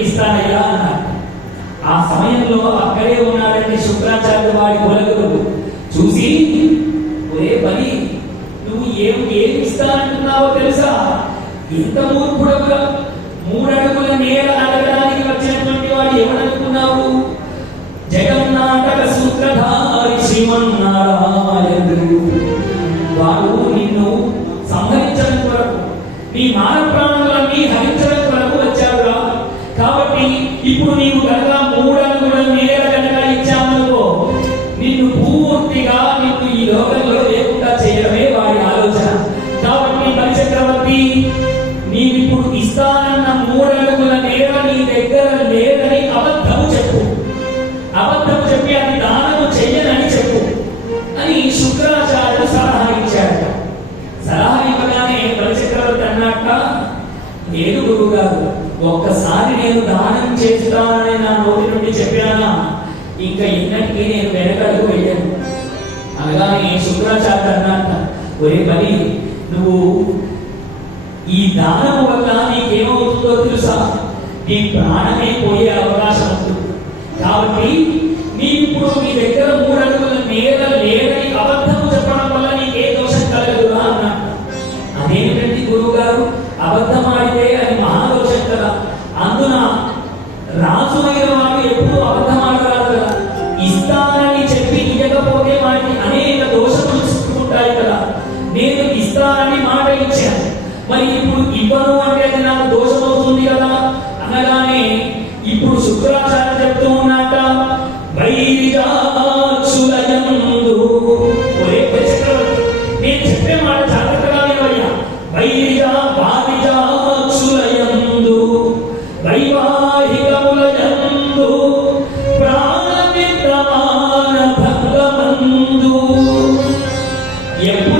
ఇస్తానయ్యా ఆ సమయంలో అక్కడే ఉన్నాడంటే శుక్రాచార్య వారి కులగురు చూసి ఒరే బలి నువ్వు ఏం ఏం ఇస్తానంటున్నావో తెలుసా? ఇంత మూర్ఖుడవుగా మూడడుగుల నేల అడగడానికి ఇప్పుడు నీవు కనుక మూడనుగుణ నేల కనుక ఇచ్చామనుకో నిన్ను పూర్తిగా నీకు ఈ లోకంలో లేకుండా చేయడమే వాడి ఆలోచన. కాబట్టి బలిచక్రవర్తి నీవిప్పుడు ఇస్తాను ఒక్కసారి నేను దానం చేస్తానని నా నోటి నుండి చెప్పానా ఇంకా ఎన్నటికీ నేను వెనకడుగు వెళ్ళాను అలాగే శుక్రాచార్య అన్నంట ఒరే బలి నువ్వు ఈ దానం వల్ల నీకేమవుతుందో తెలుసా? నీ ప్రాణమే పోయే అవకాశం ఉంటుంది కాబట్టి నీ ఇప్పుడు మీ దగ్గర మూడు అడుగుల నేల లేదని మరి ఇప్పుడు ఇవ్వను అంటే అది నాకు దోషం అవుతుంది కదా అనగానే ఇప్పుడు శుక్రాచార్య చెప్తూ ఉన్నాక వైరాక్షులయందు ఒరే చక్రవర్తి నేను చెప్పే మాట జాగ్రత్తగా వినవయ్యా వైరా వారిజాక్షులయందు వైవాహికములయందు ప్రాణమిత్రమాన భంగమందు ఎప్పుడెప్పుడు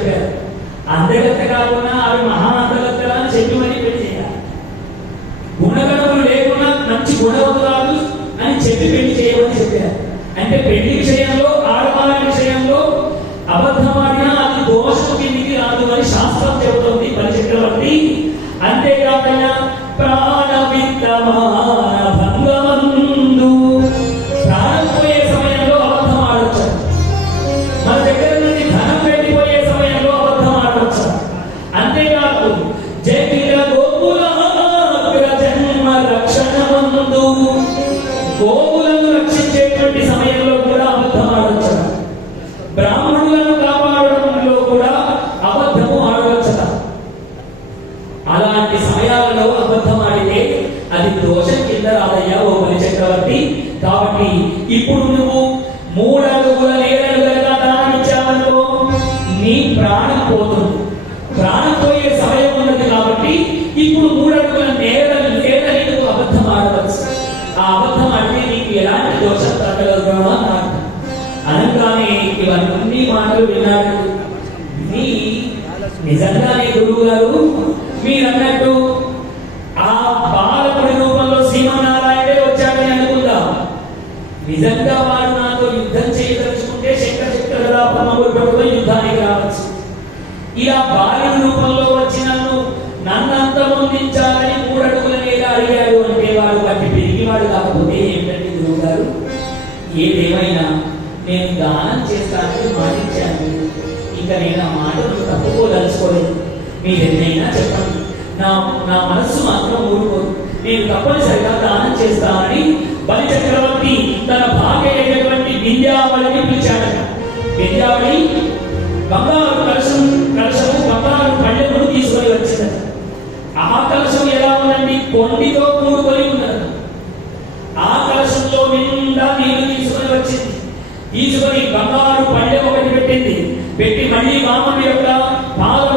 చెప్పారు. అందగత్త కాకుండా అవి మహా అందగత్తరా అని చెప్పి మరి పెళ్ళి చేయాలి. గుణగణములు లేకుండా మంచి గుణవంతురాలు అని చెప్పి పెళ్ళి చేయమని చెప్పారు. అంటే పెళ్ళి విషయంలో ఆడవాళ్ళ విషయంలో అబద్ధమాడినా అది దోషం కిందికి రాదు అని శాస్త్రం చెప్పారు అంతేకాదు గోకుల గోకులాగ్ర జన్మ రక్షణమందు గోవులను రక్షించేటువంటి సమయంలో కూడా అబద్ధం ఆడవచ్చు బ్రాహ్మణులను కాపాడడంలో కూడా అబద్ధము ఆడవచ్చుట అలాంటి సమయాలలో అబద్ధం ఆడితే అది దోషం కింద రాదయ్యా ఓ బలి చక్రవర్తి. కాబట్టి ఇప్పుడు నువ్వు మూడు అడుగుల నేలను కనుక దానం నీ ప్రాణం పోతుంది. కాబట్టి ఇప్పుడు మూడడుగుల అడుగుల నేల నువ్వు అబద్ధం ఆడవచ్చు ఆ అబద్ధం అంటే నీకు ఎలాంటి దోషం తగ్గలదు అనగానే ఇవన్నీ మాటలు విన్నాడు. విని నిజంగానే గురువు గారు మీరన్నట్టు ఆ బాలకుడి రూపంలో సీమనారాయణే వచ్చాడని అనుకుందాం. నిజంగా వాడు నాతో యుద్ధం చేయదలుచుకుంటే శంకర చక్ర పరమగురు యుద్ధానికి రావచ్చు. ఇలా బాలుడి రూపంలో వచ్చిన నన్ను అంతమొందించాలని మూడడుగుల మీద అడిగాడు అంటే వాడు వాటి పెరిగివాడు కాకపోతే ఏంటంటే గురువు ఏదేమైనా నేను దానం చేస్తానని మాటించాను ఇంకా నేను ఆ మాటను తప్పుకోదలుచుకోలేదు మీరు ఎన్నైనా చెప్పండి. నా నా మనస్సు మాత్రం ఊరుకోదు. నేను తప్పనిసరిగా దానం చేస్తానని బలి చక్రవర్తి తన భార్య అయినటువంటి విద్యావళిని పిలిచాడట. విద్యావళి బంగారు తీసుకొని బంగారు పళ్ళె ఒకటి పెట్టింది. పెట్టి మళ్ళీ వామను యొక్క పాద